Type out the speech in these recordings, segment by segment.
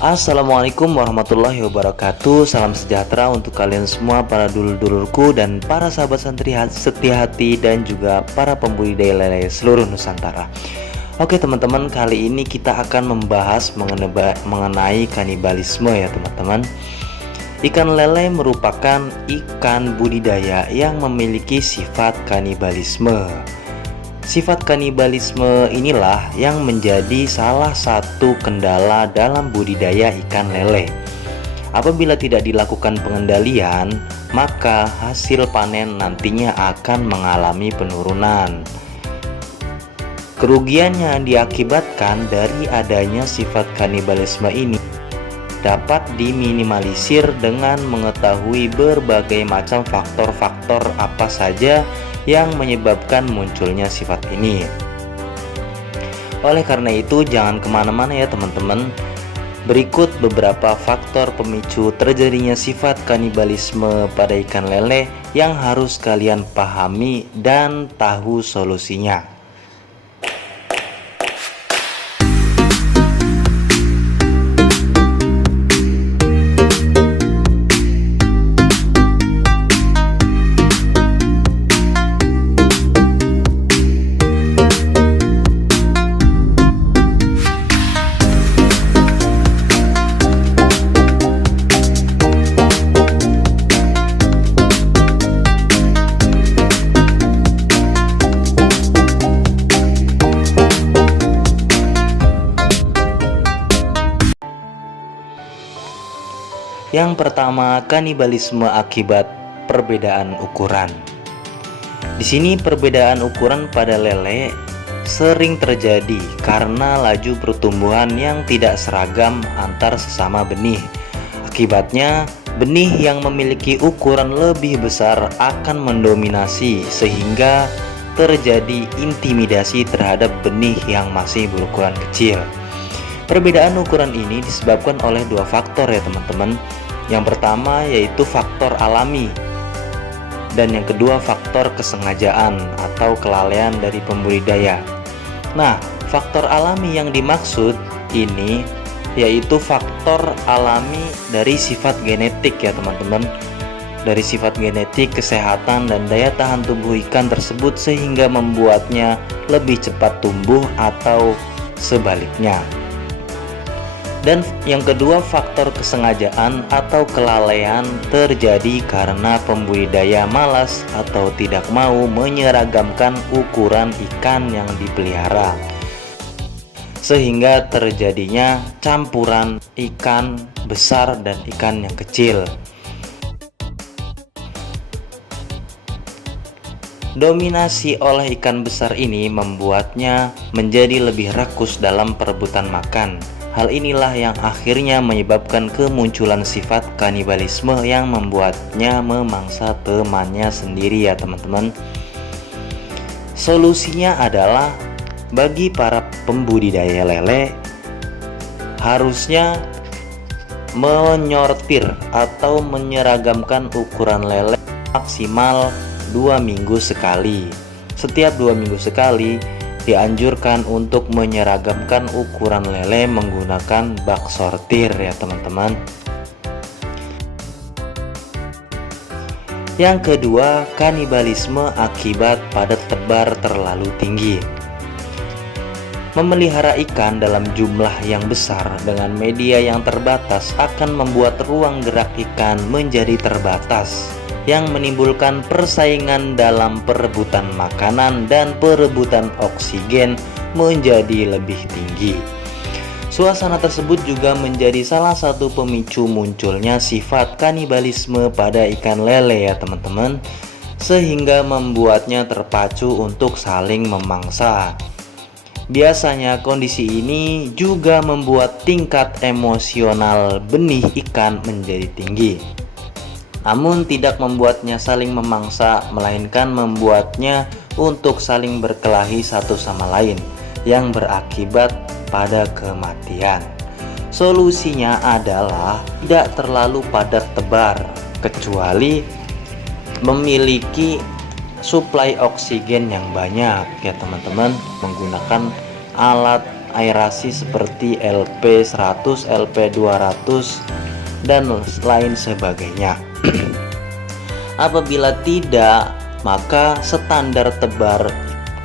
Assalamualaikum warahmatullahi wabarakatuh. Salam sejahtera untuk kalian semua, para dulur-dulurku dan para sahabat santri setia hati dan juga para pembudidaya lele seluruh Nusantara. Oke teman-teman, kali ini kita akan membahas mengenai kanibalisme ya teman-teman. Ikan lele merupakan ikan budidaya yang memiliki sifat kanibalisme. Sifat kanibalisme inilah yang menjadi salah satu kendala dalam budidaya ikan lele. Apabila tidak dilakukan pengendalian, maka hasil panen nantinya akan mengalami penurunan. Kerugiannya diakibatkan dari adanya sifat kanibalisme ini dapat diminimalisir dengan mengetahui berbagai macam faktor-faktor apa saja yang menyebabkan munculnya sifat ini. Oleh karena itu, jangan kemana-mana ya teman-teman. Berikut beberapa faktor pemicu terjadinya sifat kanibalisme pada ikan lele yang harus kalian pahami dan tahu solusinya. Yang pertama, kanibalisme akibat perbedaan ukuran. Di sini perbedaan ukuran pada lele sering terjadi karena laju pertumbuhan yang tidak seragam antar sesama benih. Akibatnya, benih yang memiliki ukuran lebih besar akan mendominasi sehingga terjadi intimidasi terhadap benih yang masih berukuran kecil. Perbedaan ukuran ini disebabkan oleh dua faktor ya teman-teman. Yang pertama yaitu faktor alami, dan yang kedua faktor kesengajaan atau kelalaian dari pembudidaya. Nah, faktor alami yang dimaksud ini yaitu faktor alami dari sifat genetik ya teman-teman. Dari sifat genetik, kesehatan, dan daya tahan tubuh ikan tersebut sehingga membuatnya lebih cepat tumbuh atau sebaliknya. Dan yang kedua, faktor kesengajaan atau kelalaian terjadi karena pembudidaya malas atau tidak mau menyeragamkan ukuran ikan yang dipelihara, sehingga terjadinya campuran ikan besar dan ikan yang kecil. Dominasi oleh ikan besar ini membuatnya menjadi lebih rakus dalam perebutan makan. Hal inilah yang akhirnya menyebabkan kemunculan sifat kanibalisme yang membuatnya memangsa temannya sendiri ya teman-teman. Solusinya adalah bagi para pembudidaya lele harusnya menyortir atau menyeragamkan ukuran lele maksimal 2 minggu sekali. Setiap 2 minggu sekali dianjurkan untuk menyeragamkan ukuran lele menggunakan bak sortir ya teman-teman. Yang kedua, kanibalisme akibat padat tebar terlalu tinggi. Memelihara ikan dalam jumlah yang besar dengan media yang terbatas akan membuat ruang gerak ikan menjadi terbatas, yang menimbulkan persaingan dalam perebutan makanan dan perebutan oksigen menjadi lebih tinggi. Suasana tersebut juga menjadi salah satu pemicu munculnya sifat kanibalisme pada ikan lele ya teman-teman, sehingga membuatnya terpacu untuk saling memangsa. Biasanya kondisi ini juga membuat tingkat emosional benih ikan menjadi tinggi. Namun tidak membuatnya saling memangsa, melainkan membuatnya untuk saling berkelahi satu sama lain yang berakibat pada kematian. Solusinya adalah tidak terlalu padat tebar, kecuali memiliki suplai oksigen yang banyak ya teman-teman, menggunakan alat aerasi seperti LP100, LP200 dan lain sebagainya. Apabila tidak, maka standar tebar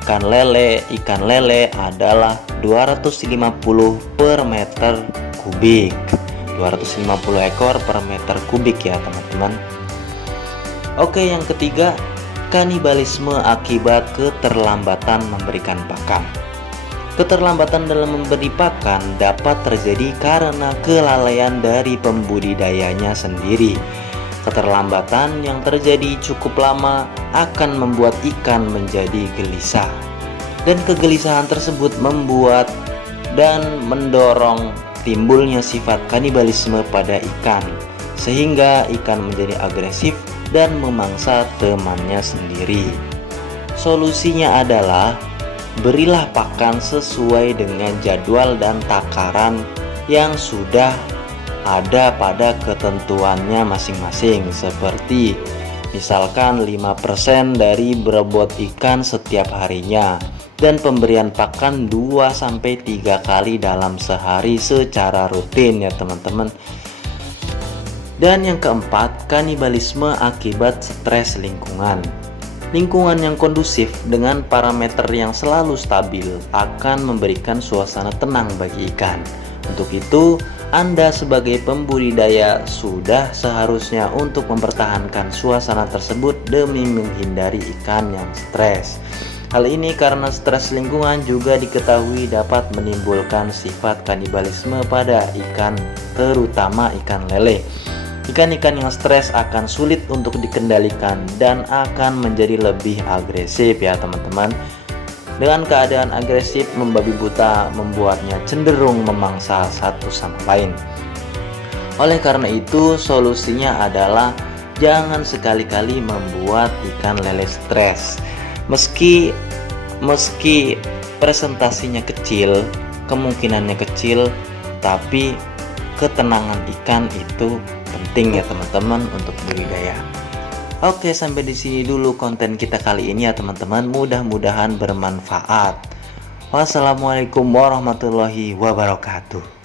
ikan lele adalah 250 per meter kubik. 250 ekor per meter kubik ya teman-teman. Oke, yang ketiga, kanibalisme akibat keterlambatan memberikan pakan. Keterlambatan dalam memberi pakan dapat terjadi karena kelalaian dari pembudidayanya sendiri. Keterlambatan yang terjadi cukup lama akan membuat ikan menjadi gelisah, dan kegelisahan tersebut membuat dan mendorong timbulnya sifat kanibalisme pada ikan, sehingga ikan menjadi agresif dan memangsa temannya sendiri. Solusinya adalah berilah pakan sesuai dengan jadwal dan takaran yang sudah ada pada ketentuannya masing-masing, seperti misalkan 5% dari berebot ikan setiap harinya, dan pemberian pakan 2-3 kali dalam sehari secara rutin ya teman-teman. Dan yang keempat, kanibalisme akibat stres lingkungan. Lingkungan yang kondusif dengan parameter yang selalu stabil akan memberikan suasana tenang bagi ikan. Untuk itu, Anda sebagai pembudidaya sudah seharusnya untuk mempertahankan suasana tersebut demi menghindari ikan yang stres. Hal ini karena stres lingkungan juga diketahui dapat menimbulkan sifat kanibalisme pada ikan, terutama ikan lele. Ikan-ikan yang stres akan sulit untuk dikendalikan dan akan menjadi lebih agresif ya teman-teman. Dengan keadaan agresif membabi buta membuatnya cenderung memangsa satu sama lain. Oleh karena itu, solusinya adalah jangan sekali-kali membuat ikan lele stres. Meski presentasinya kecil, kemungkinannya kecil, tapi ketenangan ikan itu penting ya teman-teman untuk budidaya. Oke, sampai di sini dulu konten kita kali ini ya teman-teman. Mudah-mudahan bermanfaat. Wassalamualaikum warahmatullahi wabarakatuh.